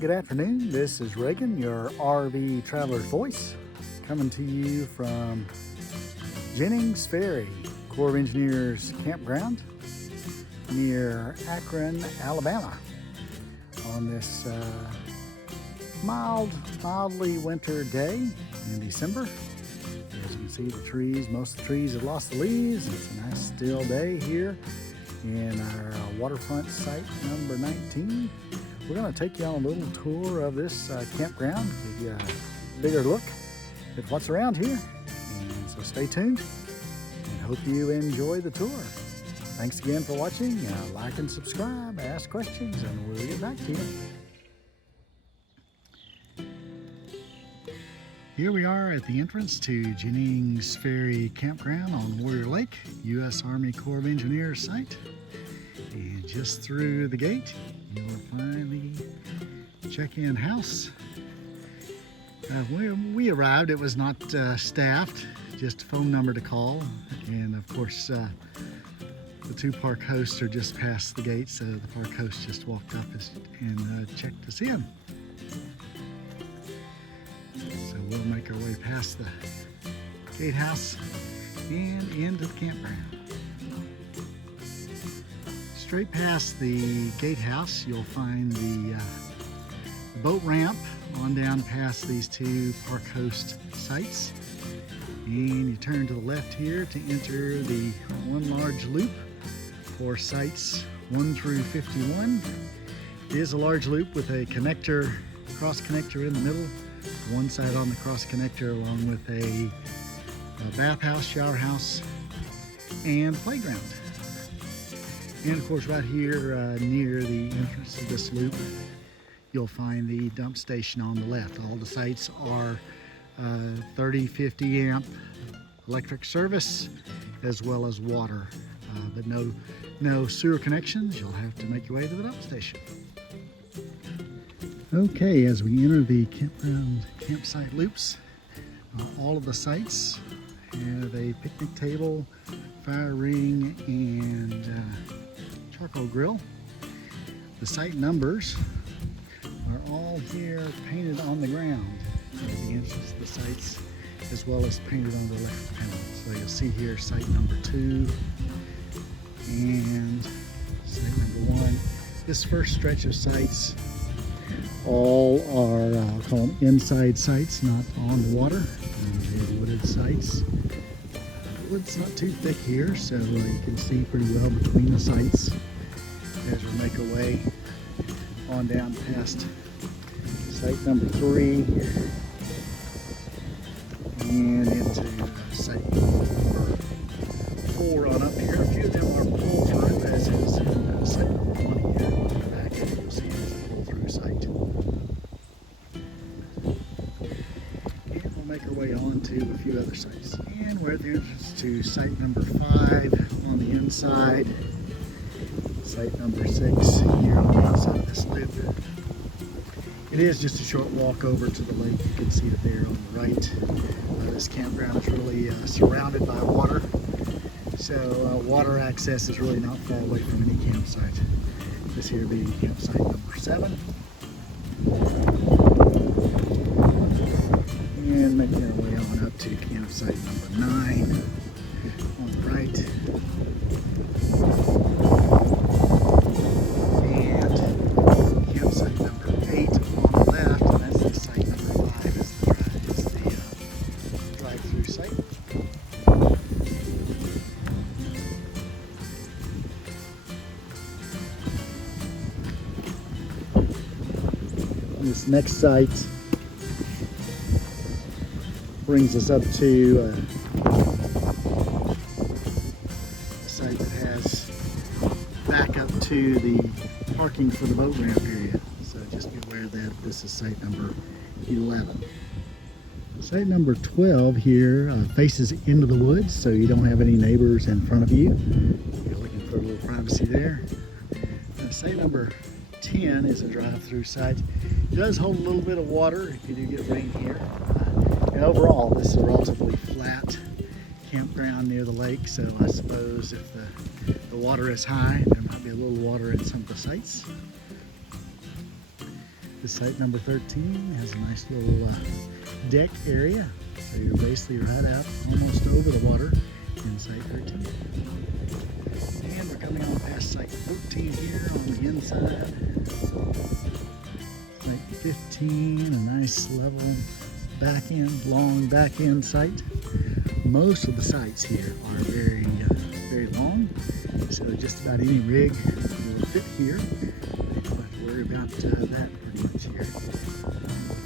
good afternoon. This is Reagan, your RV traveler's voice, coming to you from Jennings Ferry, Corps of Engineers Campground near Akron, Alabama, on this mildly winter day in December. As you can see, the trees, most of the trees have lost the leaves. It's a nice still day here in our waterfront site number 19. We're going to take you on a little tour of this campground, give you a bigger look at what's around here. And so stay tuned and hope you enjoy the tour. Thanks again for watching. Like and subscribe, ask questions, and we'll get back to you. Here we are at the entrance to Jennings Ferry Campground on Warrior Lake, U.S. Army Corps of Engineers site. And just through the gate, you will find the check-in house. When we arrived, it was not staffed, just a phone number to call. And of course, the two park hosts are just past the gate, so the park host just walked up and checked us in. So we'll make our way past the gatehouse and into the campground. Straight past the gatehouse, you'll find the boat ramp on down past these two park host sites. And you turn to the left here to enter the one large loop for sites 1 through 51. It is a large loop with a connector, cross connector in the middle. One side on the cross connector, along with a bathhouse, shower house, and playground. And of course, right here near the entrance to this loop, you'll find the dump station on the left. All the sites are 30, 50 amp electric service, as well as water, but no sewer connections. You'll have to make your way to the dump station. Okay, as we enter the campsite loops, all of the sites have a picnic table, fire ring, and charcoal grill. The site numbers are all here painted on the ground at the entrance to the sites, as well as painted on the electrical panel. So you'll see here site number 2 and site number 1. This first stretch of sites all are, I'll call them inside sites, not on the water. They're wooded sites. Wood's not too thick here, so you can see pretty well between the sites as we make our way on down past site number 3 and into site number 4 on up here. A few of them are pull through, as is in site number 1 here. On the back end, you'll see it's a pull through site. And we'll make our way on to a few other sites. And we're at the entrance to site number 5 on the inside. Site number 6 here on the outside of this loop. It is just a short walk over to the lake. You can see it there on the right. This campground is really surrounded by water, so water access is really not far away from any campsite. This here being campsite number 7. And making our way on up to campsite number 9 on the right. This next site brings us up to a site that has back up to the parking for the boat ramp area. So just be aware that this is site number 11. Site number 12 here faces into the woods, so you don't have any neighbors in front of you. You're looking for a little privacy there. Site number 10 is a drive-through site. It does hold a little bit of water if you do get rain here. And overall, this is a relatively flat campground near the lake, so I suppose if the water is high, there might be a little water in some of the sites. This site number 13 has a nice little deck area. So you're basically right out almost over the water in site 13. And we're coming on past site 14 here on the inside. Site 15, a nice level back end, long back end site. Most of the sites here are very long, so just about any rig will fit here. You don't have to worry about that pretty much here.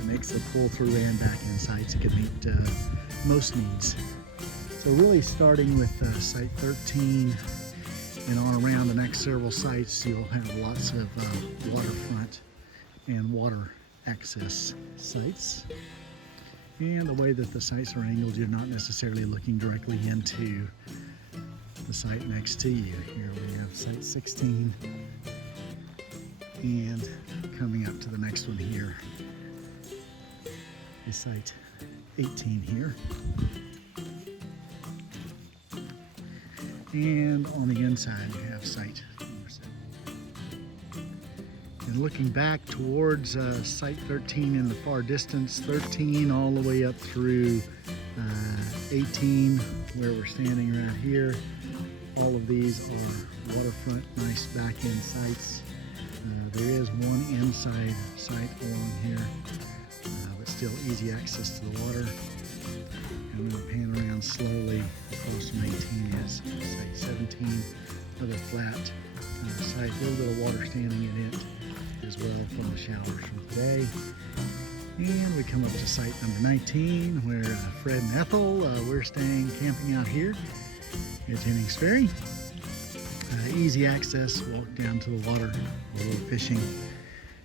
It makes a pull-through and back-end sites. It can meet most needs. So really starting with site 13 and on around the next several sites, you'll have lots of waterfront and water access sites. And the way that the sites are angled, you're not necessarily looking directly into the site next to you. Here we have site 16 and coming up to the next one here is site 18 here. And on the inside you have site number 7. And looking back towards site 13 in the far distance, 13 all the way up through 18 where we're standing right here. All of these are waterfront, nice back-end sites. There is one inside site along here, but still easy access to the water. And I'm going to pan around slowly across from 18 is site 17, another flat site, a little bit of water standing in it as well from the showers from today. And we come up to site number 19 where Fred and Ethel, we're staying camping out here at Jennings Ferry. Easy access, walk down to the water, a little fishing,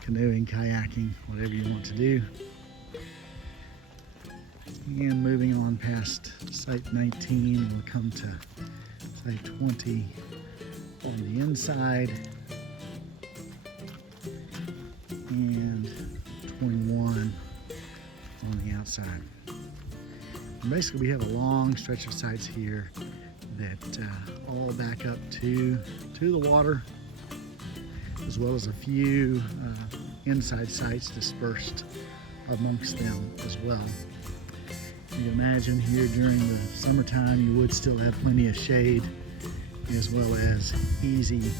canoeing, kayaking, whatever you want to do. And moving on past site 19, we'll come to site 20 on the inside and 21 on the outside. And basically we have a long stretch of sites here that all back up to the water, as well as a few inside sites dispersed amongst them as well. You can imagine here during the summertime you would still have plenty of shade as well as easy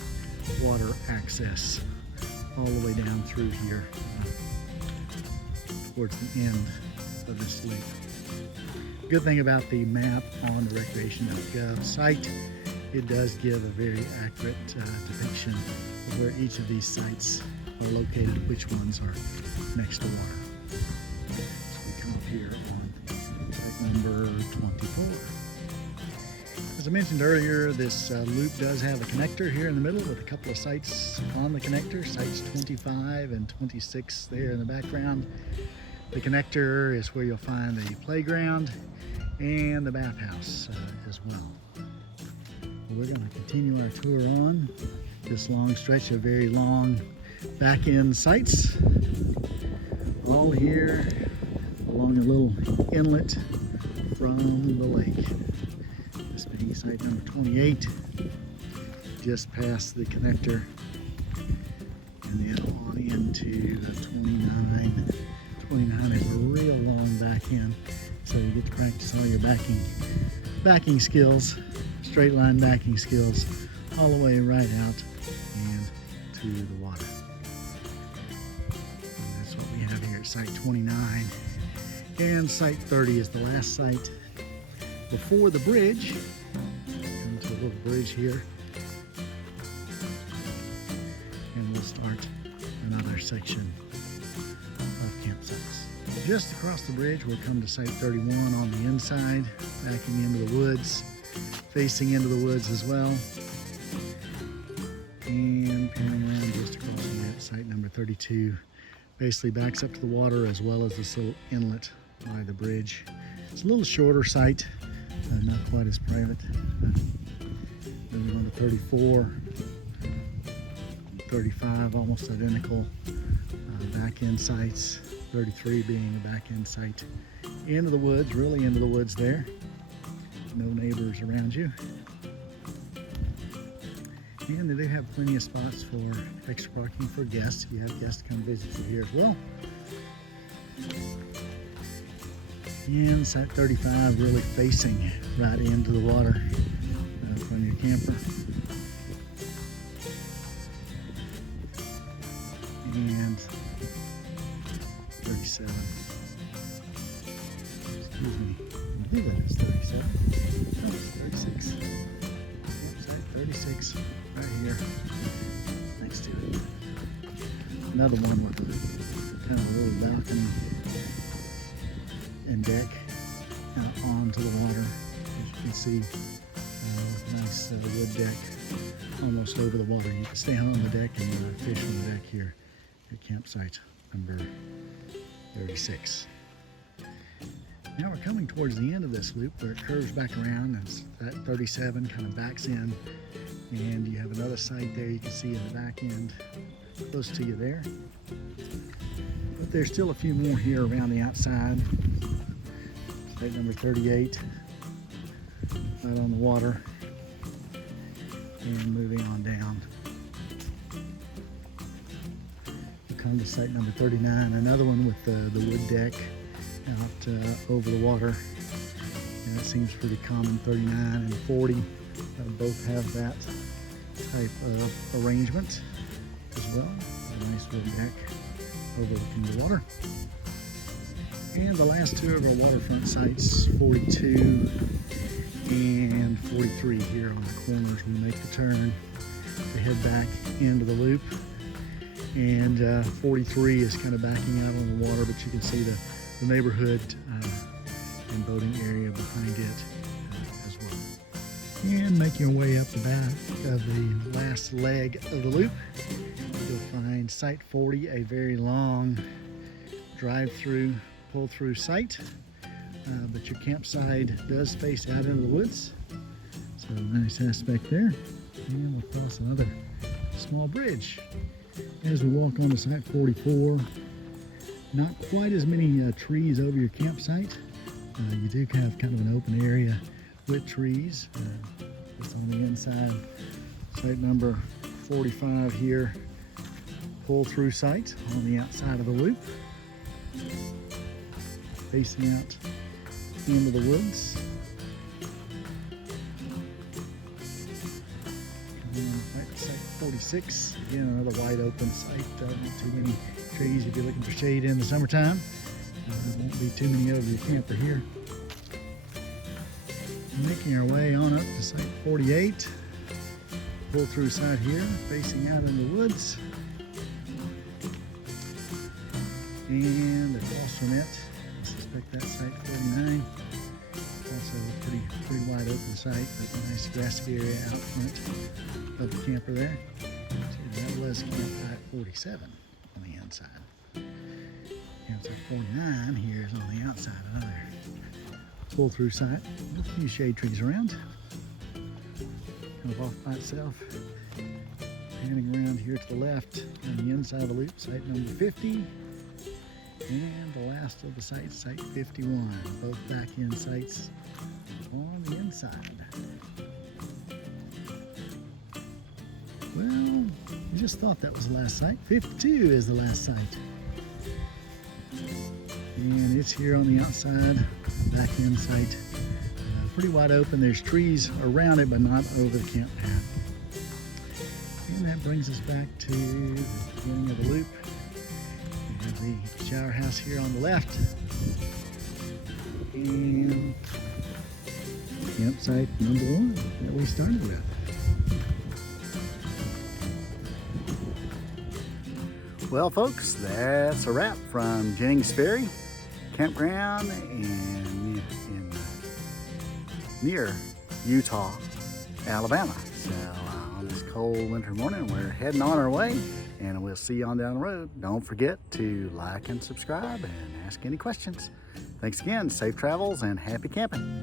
water access all the way down through here towards the end of this lake. Good thing about the map on the recreation.gov site, it does give a very accurate depiction of where each of these sites are located, which ones are next to water. So we come up here on site number 24. As I mentioned earlier, this loop does have a connector here in the middle with a couple of sites on the connector, sites 25 and 26 there in the background. The connector is where you'll find the playground and the bathhouse as well. We're going to continue our tour on this long stretch of very long back-end sites, all here along a little inlet from the lake. This being site number 28, just past the connector, and then on into 29. 29 is a real long back end, so you get to practice all your backing skills, straight line backing skills, all the way right out and to the water. And that's what we have here at site 29. And site 30 is the last site before the bridge. Come to a little bridge here, and we'll start another section of campsites. Just across the bridge, we'll come to site 31 on the inside, backing into the woods, facing into the woods as well. And panning around just across from that, site number 32 basically backs up to the water as well as this little inlet by the bridge. It's a little shorter site, not quite as private. Then we go to 34, 35, almost identical back-end sites. 33 being a back-end site into the woods, really into the woods there. No neighbors around you. And they do have plenty of spots for extra parking for guests. You have guests come visit you here as well. And Site 35 really facing right into the water from your camper. And 37. Excuse me. I believe that is 37. No, it's 36. Site 36 right here next to it. Another one with a kind of a little balcony and deck out onto the water, as you can see, with a nice wood deck almost over the water. You can stand on the deck and fish on the deck here at campsite number 36. Now we're coming towards the end of this loop where it curves back around, and that 37 kind of backs in, and you have another site there you can see in the back end close to you there. But there's still a few more here around the outside. Site number 38, right on the water, and moving on down. We'll come to site number 39, another one with the wood deck out over the water, and that seems pretty common. 39 and 40 both have that type of arrangement as well. A nice wood deck overlooking the water. And the last two of our waterfront sites, 42 and 43, here on the corners. We make the turn to head back into the loop, and 43 is kind of backing out on the water, but you can see the neighborhood and boating area behind it as well. And making your way up the back of the last leg of the loop, you'll find Site 40, a very long drive-through, pull-through site, but your campsite does face out into the woods, so a nice aspect there. And we'll cross another small bridge as we walk on to Site 44. Not quite as many trees over your campsite. You do have kind of an open area with trees. Just on the inside, site number 45 here, pull-through site on the outside of the loop, facing out into the woods. Right to site 46, again another wide open site, not too many trees if you're looking for shade in the summertime. There won't be too many over your camper here. Making our way on up to site 48, pull-through site here, facing out in the woods. And across from it, I suspect that's site 49. Also a pretty wide open site, but a nice grassy area out front of the camper there. So that was campsite 47 on the inside. Campsite 49 here is on the outside, another pull-through site with a few shade trees around. Kind of off by itself. Panning around here to the left on the inside of the loop, site number 50. And the last of the sites, site 51, both back in sites on the inside. Well, I just thought that was the last site. 52 is the last site. And it's here on the outside, back in site. Pretty wide open. There's trees around it, but not over the camp path. And that brings us back to the beginning of the loop. We have the shower house here on the left. And campsite number 1 that we started with. Well, folks, that's a wrap from Jennings Ferry Campground in near Utah, Alabama. So on this cold winter morning, we're heading on our way, and we'll see you on down the road. Don't forget to like and subscribe and ask any questions. Thanks again, safe travels and happy camping.